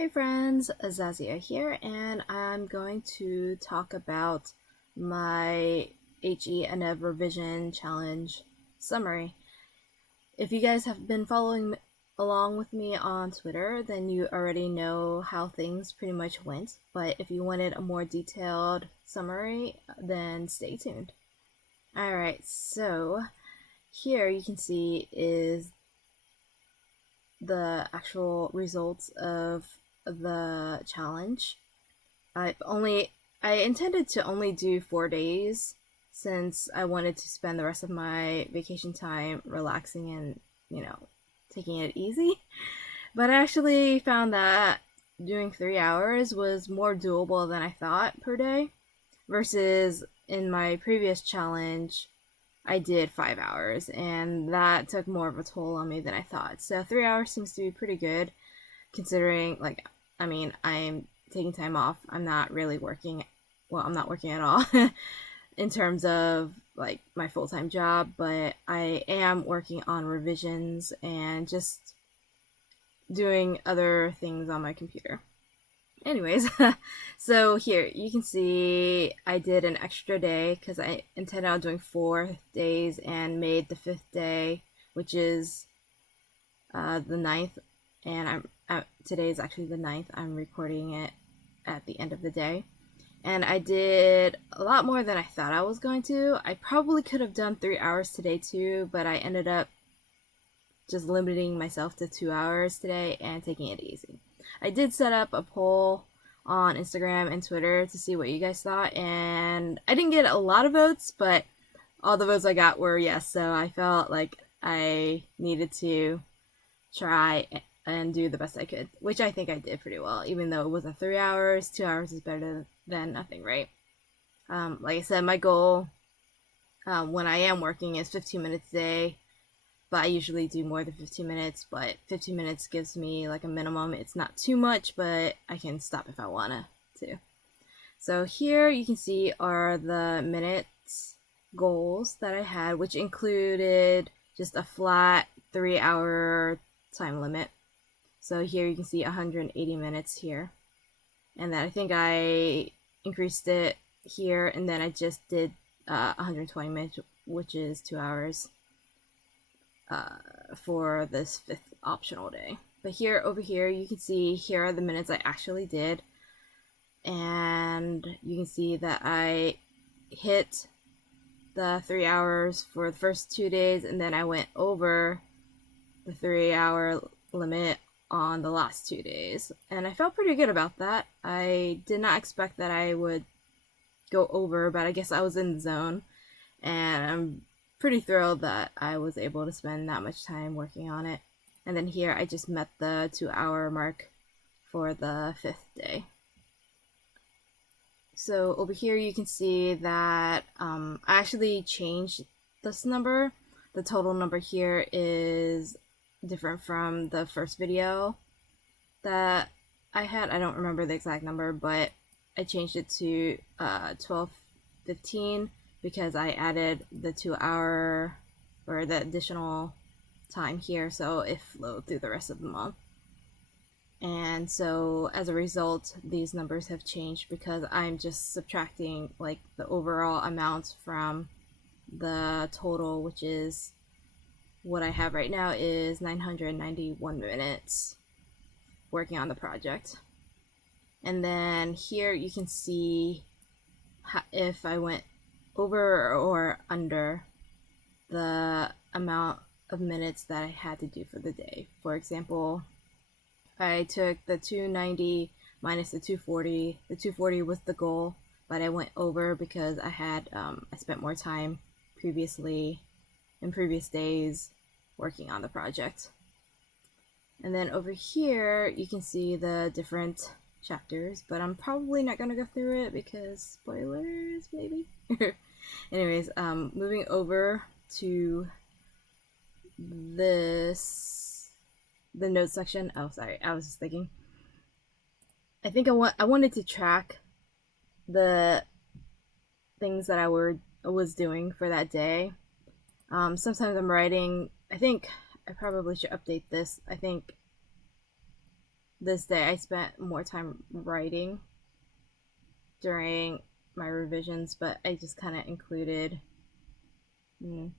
Hey friends, Aisazia here, and I'm going to talk about my HE and a revision challenge summary. If you guys have been following along with me on Twitter, then you already know how things pretty much went, but if you wanted a more detailed summary, then stay tuned. Alright, so here you can see is the actual results of the challenge. I intended to only do 4 days since I wanted to spend the rest of my vacation time relaxing and, taking it easy. But I actually found that doing 3 hours was more doable than I thought per day, versus in my previous challenge, I did 5 hours, and that took more of a toll on me than I thought. So 3 hours seems to be pretty good, considering, I'm taking time off. I'm not really working. Well, I'm not working at all in terms of like my full time job, but I am working on revisions and just doing other things on my computer. Anyways, so here you can see I did an extra day because I intended on doing 4 days and made the fifth day, which is the ninth, and today is actually the ninth. I'm recording it at the end of the day, and I did a lot more than I thought I was going to. I probably could have done 3 hours today too, but I ended up just limiting myself to 2 hours today and taking it easy. I did set up a poll on Instagram and Twitter to see what you guys thought, and I didn't get a lot of votes, but all the votes I got were yes, so I felt like I needed to try and do the best I could, which I think I did pretty well. Even though it wasn't 3 hours, 2 hours is better than nothing, right? Like I said, my goal when I am working is 15 minutes a day, but I usually do more than 15 minutes, but 15 minutes gives me like a minimum. It's not too much, but I can stop if I wanna to. So here you can see are the minutes goals that I had, which included just a flat 3 hour time limit. So here you can see 180 minutes here. And then I think I increased it here, and then I just did 120 minutes, which is 2 hours for this fifth optional day. But here, over here, you can see here are the minutes I actually did. And you can see that I hit the 3 hours for the first 2 days, and then I went over the 3 hour limit on the last 2 days. And I felt pretty good about that. I did not expect that I would go over, but I guess I was in the zone. And I'm pretty thrilled that I was able to spend that much time working on it. And then here I just met the 2 hour mark for the fifth day. So over here you can see that I actually changed this number. The total number here is different from the first video that I had. I don't remember the exact number, but I changed it to 12:15 because I added the 2 hour or the additional time here, so it flowed through the rest of the month. And so as a result, these numbers have changed because I'm just subtracting like the overall amount from the total, which is what I have right now is 991 minutes working on the project. And then here you can see if I went over or under the amount of minutes that I had to do for the day. For example, I took the 290 minus the 240. The 240 was the goal, but I went over because I spent more time previously in previous days working on the project. And then over here you can see the different chapters, but I'm probably not gonna go through it because spoilers, maybe. Anyways, moving over to the notes section. Oh, sorry, I was just thinking. I think I wanted to track the things that I was doing for that day. Sometimes I'm writing. I think I probably should update this. I think this day I spent more time writing during my revisions, but I just kind of included. I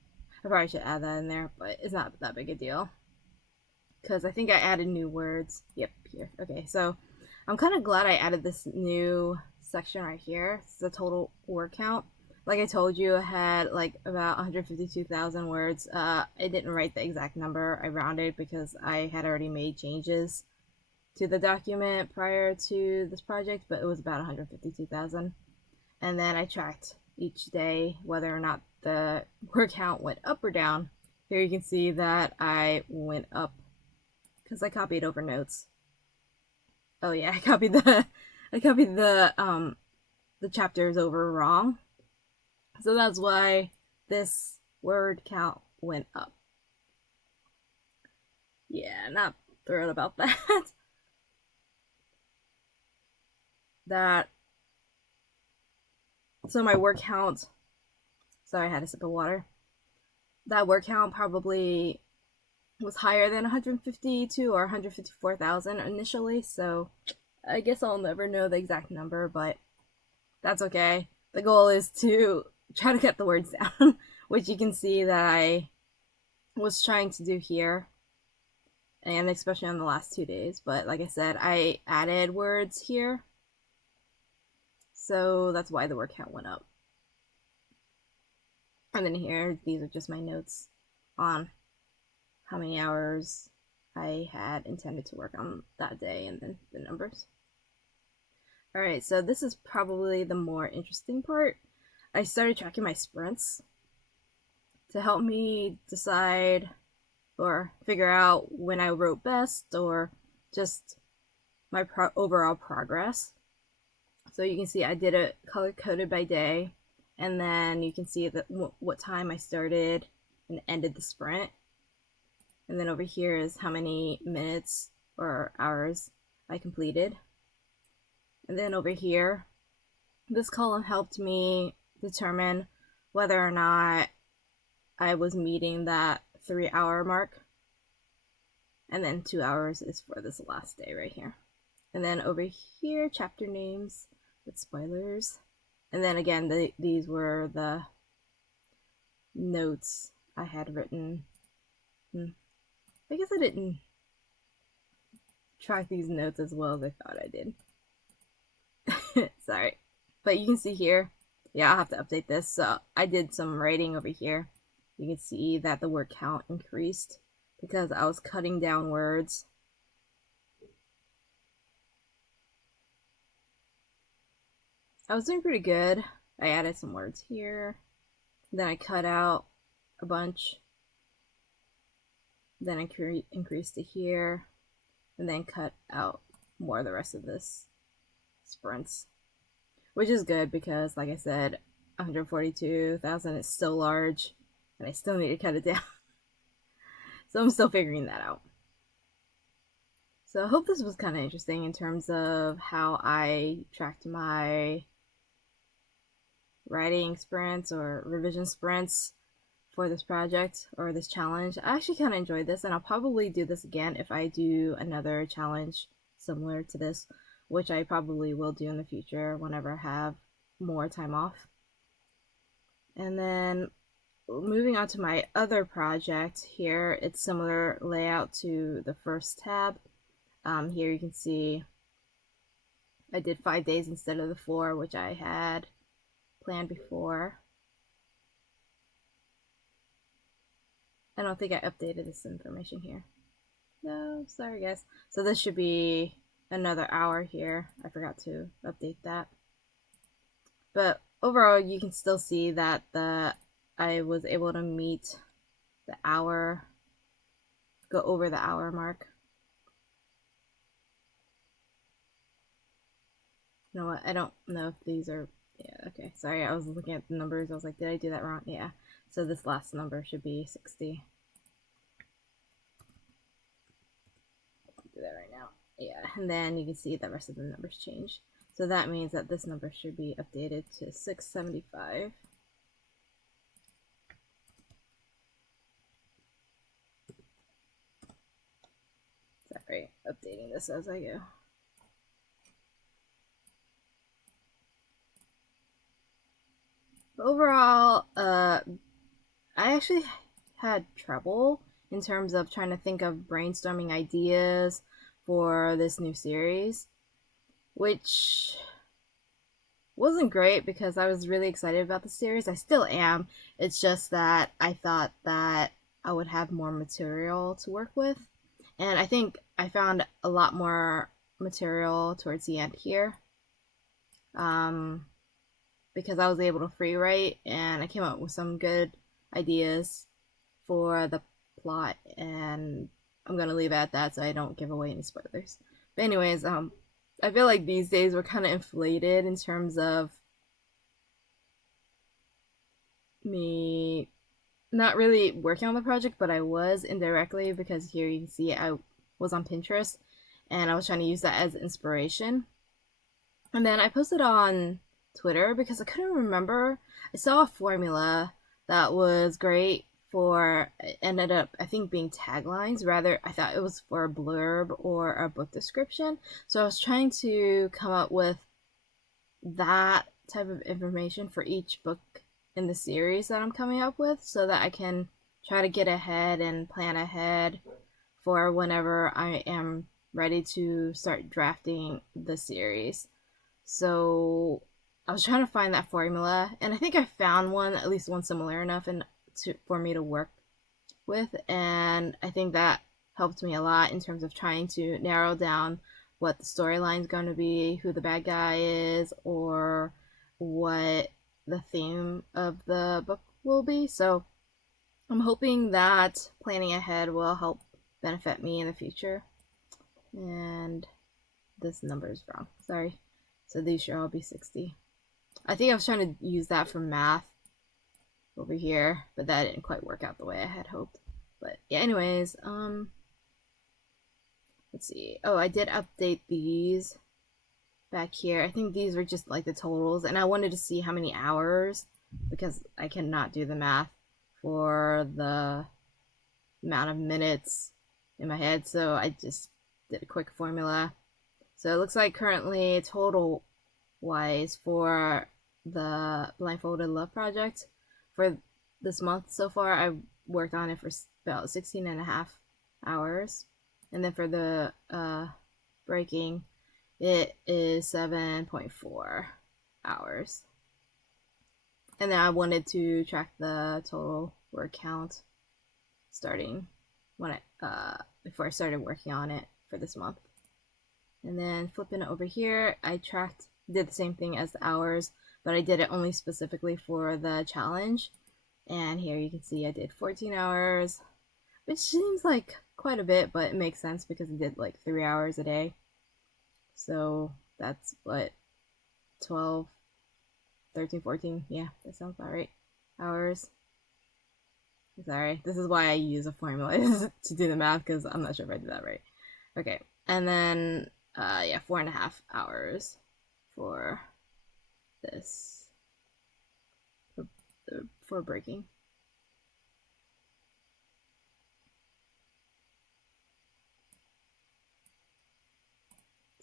probably should add that in there, but it's not that big a deal. Because I think I added new words. Yep, here. Okay, so I'm kind of glad I added this new section right here. It's the total word count. Like I told you, I had like about 152,000 words. I didn't write the exact number. I rounded because I had already made changes to the document prior to this project, but it was about 152,000. And then I tracked each day whether or not the word count went up or down. Here you can see that I went up because I copied over notes. Oh yeah, I copied the chapters over wrong. So that's why this word count went up. Yeah, not thrilled about that. So my word count, sorry, I had a sip of water. That word count probably was higher than 152 or 154,000 initially, so I guess I'll never know the exact number, but that's okay. The goal is to try to get the words down, which you can see that I was trying to do here, and especially on the last 2 days. But like I said, I added words here, so that's why the word count went up. And then here, these are just my notes on how many hours I had intended to work on that day, and then the numbers. Alright, so this is probably the more interesting part. I started tracking my sprints to help me decide or figure out when I wrote best, or just my overall progress. So you can see I did it color-coded by day, and then you can see that what time I started and ended the sprint. And then over here is how many minutes or hours I completed. And then over here, this column helped me determine whether or not I was meeting that 3-hour mark. And then 2 hours is for this last day right here. And then over here, chapter names with spoilers. And then again, these were the notes I had written. I guess I didn't track these notes as well as I thought I did. Sorry. But you can see here, yeah, I'll have to update this. So I did some writing over here. You can see that the word count increased because I was cutting down words. I was doing pretty good. I added some words here. Then I cut out a bunch. Then I increased it here. And then cut out more of the rest of this sprints. Which is good because, like I said, 142,000 is still large. And I still need to cut it down. So I'm still figuring that out. So I hope this was kind of interesting in terms of how I tracked my writing sprints or revision sprints for this project or this challenge. I actually kind of enjoyed this, and I'll probably do this again if I do another challenge similar to this, which I probably will do in the future whenever I have more time off. And then moving on to my other project here, it's similar layout to the first tab. Here you can see I did 5 days instead of the 4, which I had planned before. I don't think I updated this information here. No, sorry guys. So this should be another hour here. I forgot to update that. But overall, you can still see that I was able to meet the hour, go over the hour mark. You know what? I don't know if these are, yeah, okay. Sorry, I was looking at the numbers. I was like, did I do that wrong? Yeah. So this last number should be 60. I'll do that right now. Yeah, and then you can see the rest of the numbers change. So that means that this number should be updated to 675. Sorry, updating this as I go. Overall, I actually had trouble in terms of trying to think of brainstorming ideas for this new series, which wasn't great because I was really excited about the series. I still am. It's just that I thought that I would have more material to work with. And I think I found a lot more material towards the end here. Because I was able to free write and I came up with some good ideas for the plot, and I'm gonna leave it at that so I don't give away any spoilers. But anyways, I feel like these days we're kind of inflated in terms of me not really working on the project, but I was indirectly because here you can see I was on Pinterest and I was trying to use that as inspiration. And then I posted on Twitter because I couldn't remember. I saw a formula that was great for, ended up I think being taglines. Rather, I thought it was for a blurb or a book description. So I was trying to come up with that type of information for each book in the series that I'm coming up with so that I can try to get ahead and plan ahead for whenever I am ready to start drafting the series. So I was trying to find that formula, and I think I found one, at least one similar enough, for me to work with, and I think that helped me a lot in terms of trying to narrow down what the storyline's going to be, who the bad guy is, or what the theme of the book will be. So I'm hoping that planning ahead will help benefit me in the future. And this number is wrong. Sorry. So these should all be 60. I think I was trying to use that for math over here, but that didn't quite work out the way I had hoped. But yeah, anyways, let's see. Oh, I did update these back here. I think these were just like the totals, and I wanted to see how many hours because I cannot do the math for the amount of minutes in my head, so I just did a quick formula. So it looks like currently total wise for the Blindfolded Love project for this month so far, I've worked on it for about 16 and a half hours. And then for the breaking, it is 7.4 hours. And then I wanted to track the total word count starting when before I started working on it for this month. And then flipping it over here, I did the same thing as the hours, but I did it only specifically for the challenge. And here you can see I did 14 hours, which seems like quite a bit, but it makes sense because I did like 3 hours a day. So that's what, 12, 13, 14, yeah, that sounds about right, hours. Sorry, this is why I use a formula to do the math, because I'm not sure if I did that right. Okay, and then, yeah, 4.5 hours for this, for breaking.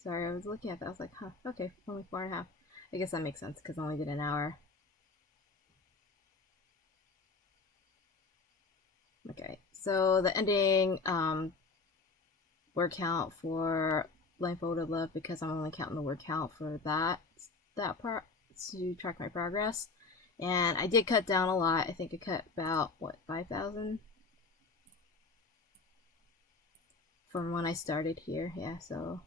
Sorry, I was looking at that, I was like, huh, okay, only 4.5. I guess that makes sense, because I only did an hour. Okay, so the ending word count for Blindfolded Love, because I'm only counting the word count for that part to track my progress. And I did cut down a lot. I think I cut about, what, 5,000? From when I started here, yeah, so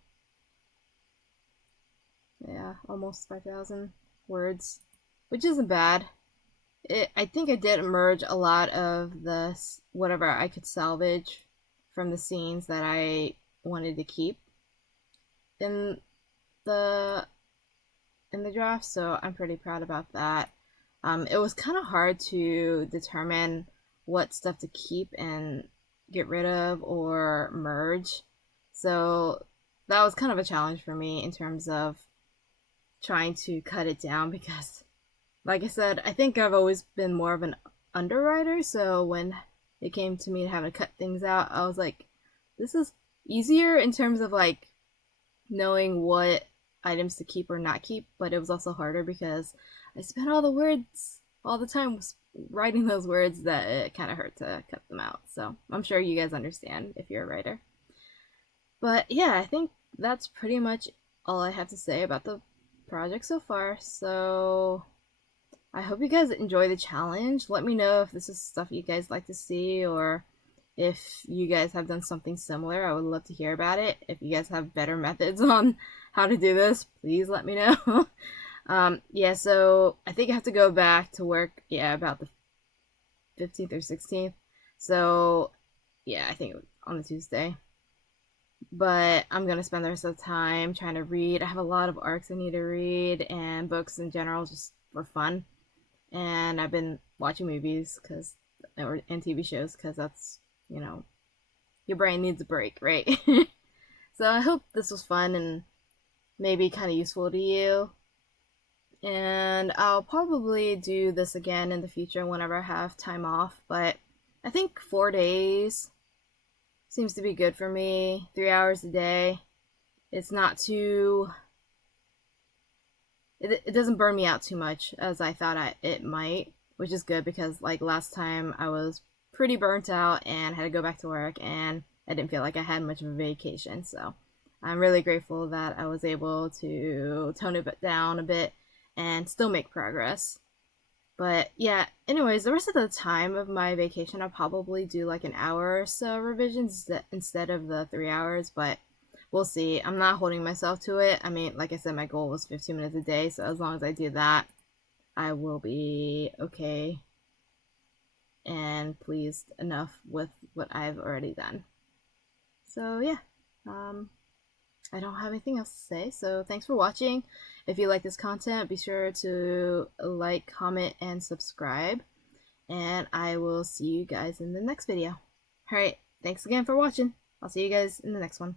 yeah, almost 5,000 words, which isn't bad. I think I did merge a lot of the whatever I could salvage from the scenes that I wanted to keep in the draft, so I'm pretty proud about that. It was kind of hard to determine what stuff to keep and get rid of or merge, so that was kind of a challenge for me in terms of trying to cut it down because, like I said, I think I've always been more of an underwriter, so when it came to me having to cut things out, I was like, this is easier in terms of like knowing what items to keep or not keep, but it was also harder because I spent all the words all the time writing those words that it kind of hurt to cut them out. So I'm sure you guys understand if you're a writer. But yeah, I think that's pretty much all I have to say about the project so far. So I hope you guys enjoy the challenge. Let me know if this is stuff you guys like to see, or if you guys have done something similar. I would love to hear about it. If you guys have better methods on how to do this, please let me know. Yeah, so I think I have to go back to work, yeah, about the 15th or 16th. So, yeah, I think on the Tuesday. But I'm gonna spend the rest of the time trying to read. I have a lot of arcs I need to read and books in general just for fun. And I've been watching movies and TV shows because that's, you know, your brain needs a break, right? So I hope this was fun and maybe kind of useful to you. And I'll probably do this again in the future whenever I have time off. But I think 4 days seems to be good for me. 3 hours a day. It's not too. It doesn't burn me out too much as I thought it might, which is good because like last time I was pretty burnt out and had to go back to work and I didn't feel like I had much of a vacation. So I'm really grateful that I was able to tone it down a bit and still make progress. But yeah, anyways, the rest of the time of my vacation, I'll probably do like an hour or so revisions instead of the 3 hours, but we'll see. I'm not holding myself to it. I mean, like I said, my goal was 15 minutes a day, so as long as I do that, I will be okay and pleased enough with what I've already done. So yeah, I don't have anything else to say, so thanks for watching. If you like this content, be sure to like, comment, and subscribe. And I will see you guys in the next video. Alright, thanks again for watching. I'll see you guys in the next one.